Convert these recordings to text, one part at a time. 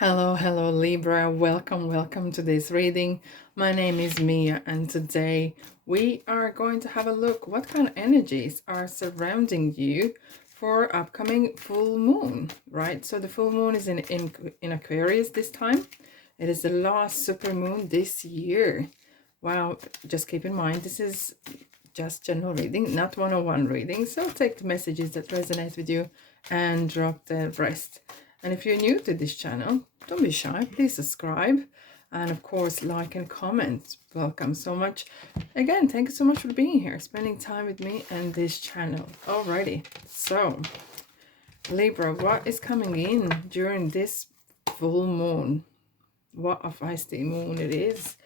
Hello, Libra. Welcome to this reading. My name is Mia, and today we are going to have a look what kind of energies are surrounding you for upcoming full moon, right? So the full moon is in Aquarius this time. It is the last super moon this year. Wow, just keep in mind this is just general reading, not 101 reading. So take the messages that resonate with you and drop the rest. And if you're new to this channel, don't be shy, please subscribe. And of course, like and comment. Welcome so much. Again, thank you so much for being here, spending time with me and this channel. Alrighty, so Libra, what is coming in during this full moon? What a feisty moon it is.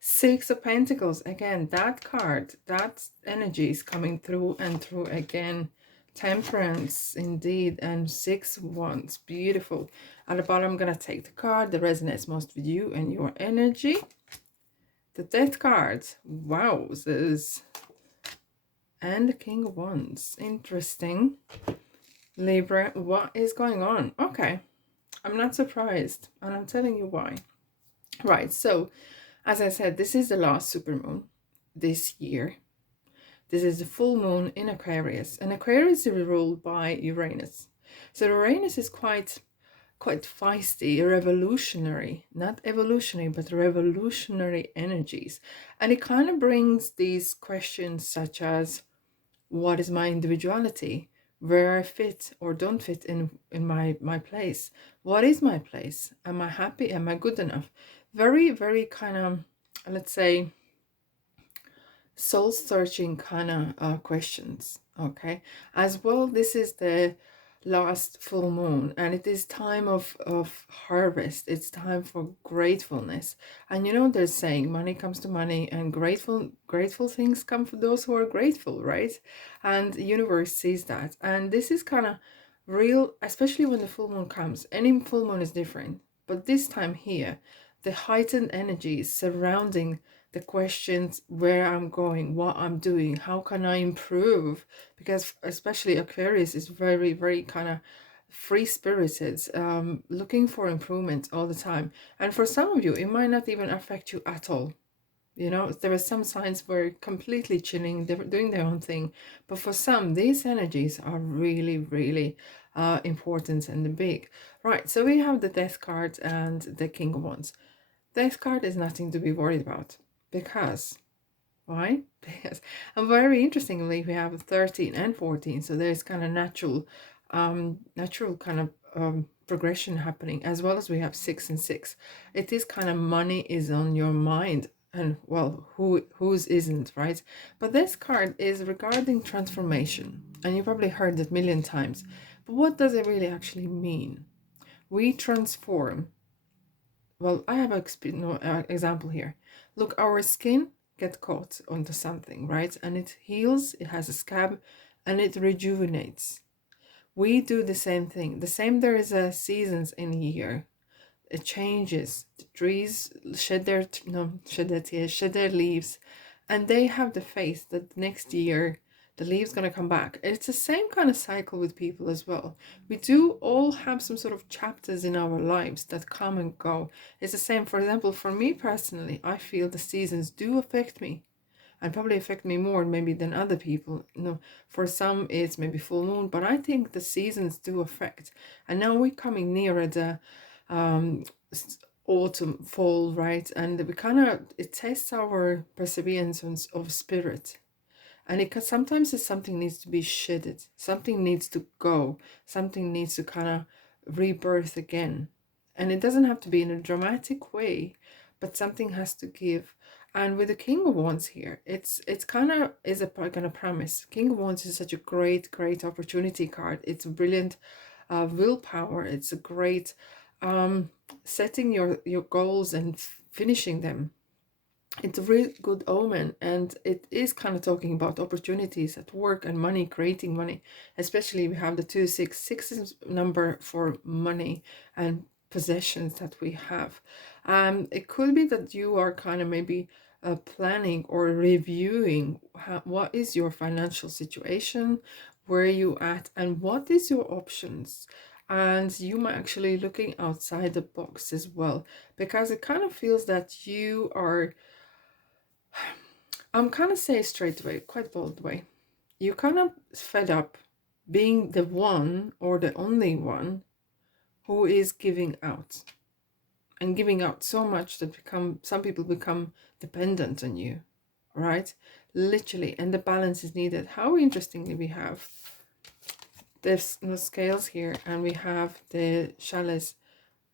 Six of Pentacles, again, that card, that energy is coming through and through again. Temperance, indeed, and Six Wands, beautiful. At the bottom, I'm going to take the card that resonates most with you and your energy. The Death card, wowzers. And the King of Wands, interesting. Libra, what is going on? Okay, I'm not surprised, and I'm telling you why. Right, so as I said, this is the last super moon this year. This is the full moon in Aquarius, and Aquarius is ruled by Uranus. So Uranus is quite feisty, revolutionary, not evolutionary, but revolutionary energies. And it kind of brings these questions such as, what is my individuality? Where I fit or don't fit in my place? What is my place? Am I happy? Am I good enough? Very kind of, let's say, soul searching kind of questions. Okay, as well, this is the last full moon, and it is time of harvest. It's time for gratefulness. And you know, they're saying money comes to money, and grateful things come for those who are grateful, right? And the universe sees that, and this is kind of real, especially when the full moon comes. Any full moon is different, but this time here, the heightened energies surrounding the questions, where I'm going, what I'm doing, how can I improve? Because especially Aquarius is very kind of free-spirited, looking for improvement all the time. And for some of you, it might not even affect you at all. You know, there are some signs where completely chilling, they're doing their own thing. But for some, these energies are really important and big. Right, so we have the Death card and the King of Wands. Death card is nothing to be worried about. Because, why? Because, and very interestingly, we have 13 and 14. So there's kind of natural kind of progression happening, as well as we have 6 and 6. It is kind of money is on your mind. And well, whose isn't, right? But this card is regarding transformation, and you probably heard it a million times. But what does it really actually mean? We transform. Well, I have an example here. Look, our skin gets caught onto something, right? And it heals, it has a scab, and it rejuvenates. We do the same thing. The same, there is a seasons in a year. It changes. The trees shed their tears, shed their leaves, and they have the faith that next year the leaves gonna come back. It's the same kind of cycle with people as well. We do all have some sort of chapters in our lives that come and go. It's the same. For example, for me personally, I feel the seasons do affect me, and probably affect me more maybe than other people. You know, for some it's maybe full moon, but I think the seasons do affect. And now we're coming nearer the autumn, fall, right? And we kind of, it tests our perseverance of spirit. And it sometimes it's something needs to be shedded, something needs to go, something needs to kind of rebirth again. And it doesn't have to be in a dramatic way, but something has to give. And with the King of Wands here, it's kind of is a kind of promise. King of Wands is such a great opportunity card. It's a brilliant willpower. It's a great setting your goals and finishing them. It's a really good omen, and it is kind of talking about opportunities at work and money, creating money. Especially we have the 266 is number for money and possessions that we have. It could be that you are kind of maybe planning or reviewing what is your financial situation, where are you at, and what is your options. and you might actually looking outside the box as well, because it kind of feels that you are, I'm kind of say straight away, quite bold way, you kind of fed up being the one or the only one who is giving out, and giving out so much that some people become dependent on you, right? Literally. And the balance is needed. How interestingly, we have this, the scales here, and we have the chalice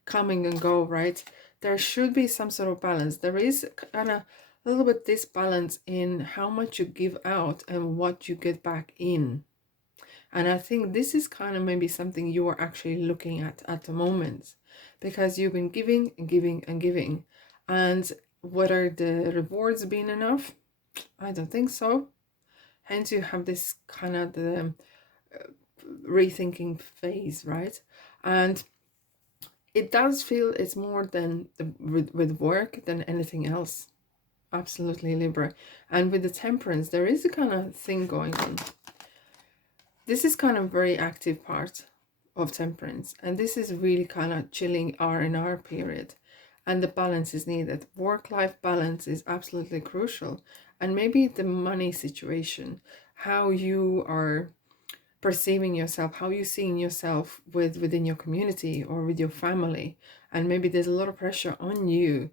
coming and go, right? There should be some sort of balance. There is kind of a little bit disbalance in how much you give out and what you get back in. And I think this is kind of maybe something you are actually looking at the moment, because you've been giving and giving and giving. And whether the rewards been enough, I don't think so. Hence you have this kind of the rethinking phase, right? And it does feel it's more than with work than anything else. Absolutely, Libra. And with the temperance, there is a kind of thing going on. This is kind of very active part of temperance, and this is really kind of chilling R&R period, and the balance is needed. Work-life balance is absolutely crucial. And maybe the money situation, how you are perceiving yourself, how you seeing yourself within your community or with your family. And maybe there's a lot of pressure on you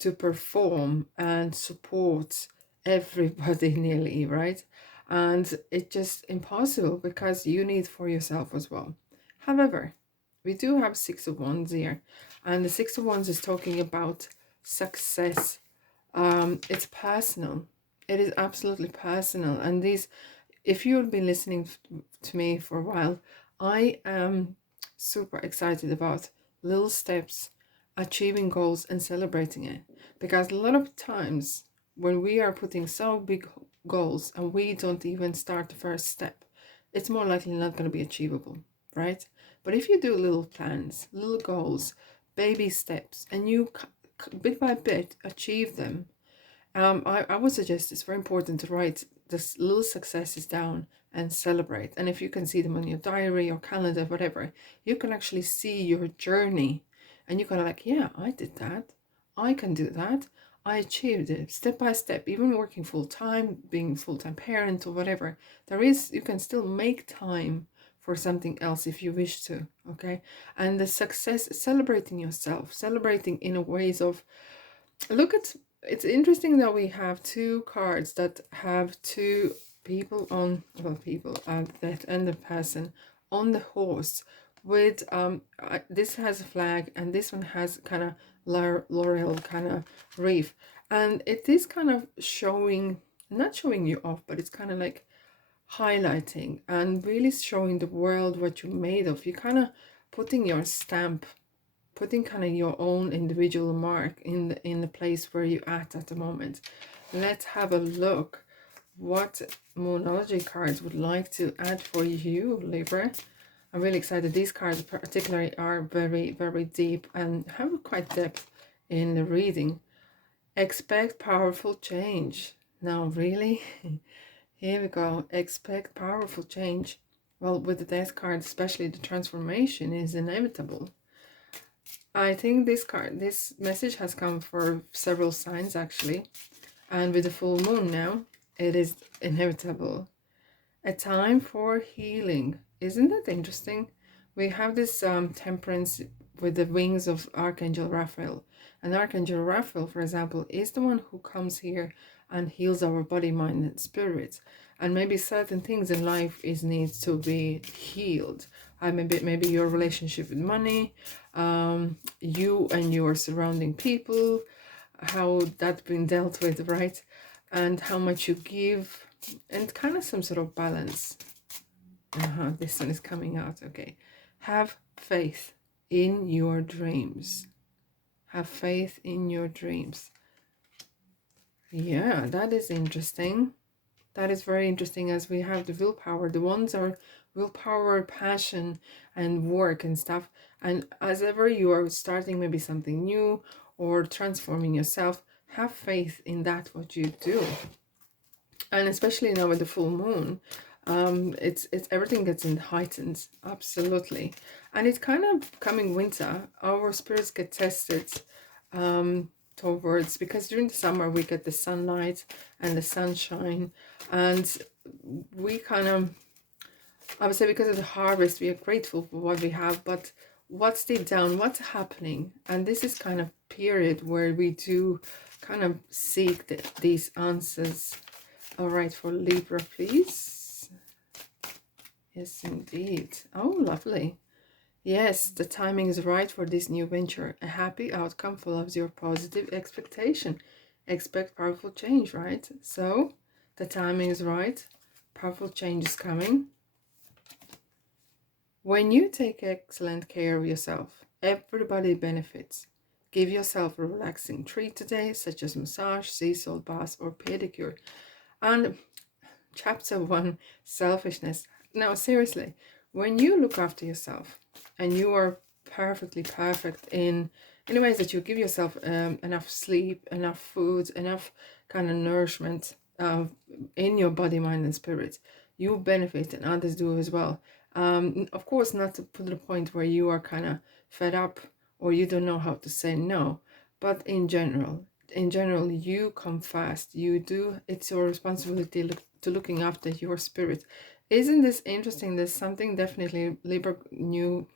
to perform and support everybody nearly, right? And it's just impossible because you need for yourself as well. However, we do have Six of Wands here, and the Six of Wands is talking about success. It's personal. It is absolutely personal. And these, if you've been listening to me for a while, I am super excited about little steps, achieving goals and celebrating it. Because a lot of times when we are putting so big goals and we don't even start the first step, it's more likely not going to be achievable, right? But if you do little plans, little goals, baby steps, and you bit by bit achieve them, I would suggest it's very important to write this little successes down and celebrate. And if you can see them on your diary or calendar, whatever, you can actually see your journey, and you kind of like, yeah, I did that. I can do that. I achieved it step by step. Even working full time, being full-time parent or whatever, you can still make time for something else if you wish to. Okay. And the success, celebrating yourself, celebrating in a ways of, it's interesting that we have two cards that have two people on, well, people, that and the person on the horse with, this has a flag and this one has kind of laurel kind of reef. And it is kind of showing, not showing you off, but it's kind of like highlighting and really showing the world what you're made of. You're kind of putting your stamp, putting kind of your own individual mark in the place where you're at the moment. Let's have a look what Moonology cards would like to add for you, Libra. I'm really excited. These cards particularly are very, very deep and have quite depth in the reading. Expect powerful change. Now, really? Here we go. Expect powerful change. Well, with the Death card, especially, the transformation is inevitable. I think this message has come for several signs actually. And with the full moon now, it is inevitable. A time for healing. Isn't that interesting? We have this temperance with the wings of Archangel Raphael. And Archangel Raphael, for example, is the one who comes here and heals our body, mind, and spirit. And maybe certain things in life needs to be healed. Maybe your relationship with money, you and your surrounding people, how that's been dealt with, right? And how much you give, and kind of some sort of balance. This one is coming out. Okay. Have faith in your dreams. Have faith in your dreams. Yeah, that is interesting. That is very interesting, as we have the willpower. The ones are willpower, passion, and work and stuff. And as ever you are starting maybe something new or transforming yourself, have faith in that what you do. And especially now with the full moon, It's everything gets heightened, absolutely. And it's kind of coming winter, our spirits get tested towards, because during the summer we get the sunlight and the sunshine, and we kind of, I would say, because of the harvest, we are grateful for what we have, but what's deep down, what's happening? And this is kind of period where we do kind of seek these answers. All right, for Libra, please. Yes, indeed. Oh, lovely. Yes, the timing is right for this new venture. A happy outcome follows your positive expectation. Expect powerful change, right? So, the timing is right. Powerful change is coming. When you take excellent care of yourself, everybody benefits. Give yourself a relaxing treat today, such as massage, sea salt bath, or pedicure. And chapter 1, selfishness. Now, seriously, when you look after yourself and you are perfectly perfect in ways that you give yourself enough sleep, enough food, enough kind of nourishment in your body, mind, and spirit, you benefit and others do as well. Of course, not to put the point where you are kind of fed up or you don't know how to say no, but in general, you come first. You do, it's your responsibility to looking after your spirit. Isn't this interesting? There's something definitely Libra new,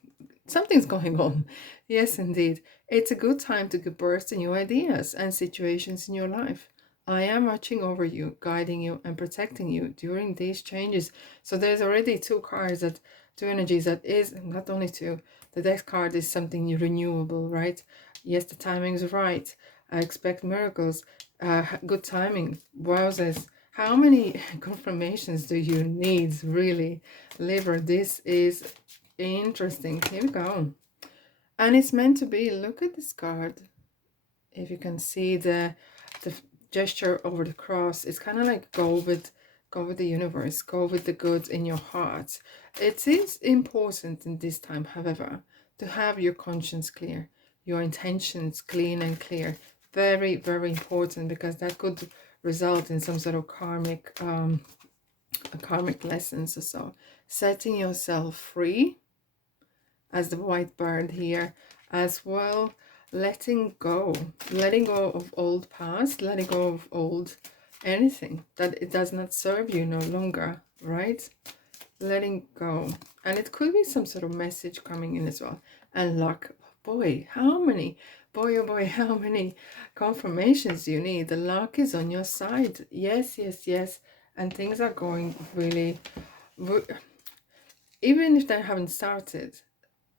something's going on. Yes, indeed. It's a good time to give birth to new ideas and situations in your life. I am watching over you, guiding you and protecting you during these changes. So there's already two cards, that two energies, that is not only two. The next card is something renewable, right? Yes, the timing is right. I expect miracles. Good timing. Wowzers. How many confirmations do you need, really? Libra, this is interesting. Here we go. And it's meant to be. Look at this card. If you can see the gesture over the cross, it's kind of like go with the universe, go with the good in your heart. It is important in this time, however, to have your conscience clear, your intentions clean and clear. Very, very important, because that could result in some sort of karmic lessons or so. Setting yourself free, as the white bird here, as well. Letting go of old past, letting go of old anything that it does not serve you no longer, right? Letting go. And it could be some sort of message coming in as well. And luck, boy, how many, boy oh boy, how many confirmations you need. The luck is on your side. Yes, yes, yes. And things are going really, even if they haven't started,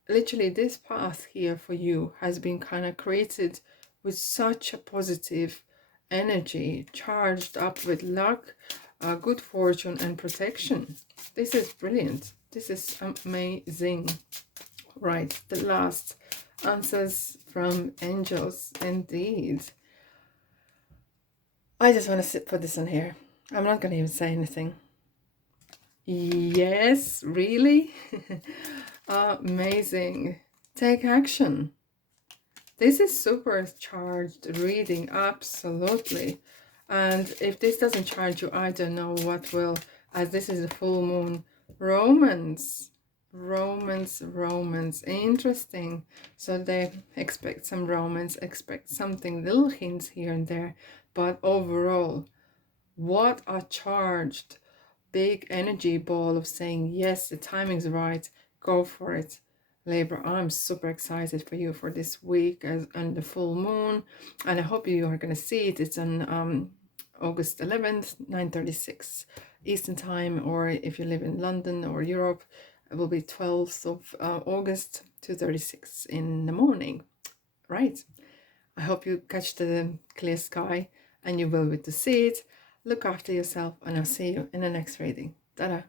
literally this path here for you has been kind of created with such a positive energy, charged up with luck, good fortune and protection. This is brilliant. This is amazing. Right, the last answers from angels, indeed. I just want to put this on here. I'm not going to even say anything. Yes, really? Amazing. Take action. This is supercharged reading, absolutely. And if this doesn't charge you, I don't know what will, as this is a full moon. Romance. Interesting. So they expect some romance, expect something, little hints here and there. But overall, what a charged big energy ball of saying, yes, the timing's right, go for it. Libra, I'm super excited for you for this week and the full moon, and I hope you are going to see it. It's on August 11th, 9:36 Eastern time, or if you live in London or Europe, it will be 12th of August, 2:36 in the morning. Right. I hope you catch the clear sky and you will be able to see it. Look after yourself, and I'll see you in the next reading. Ta-da!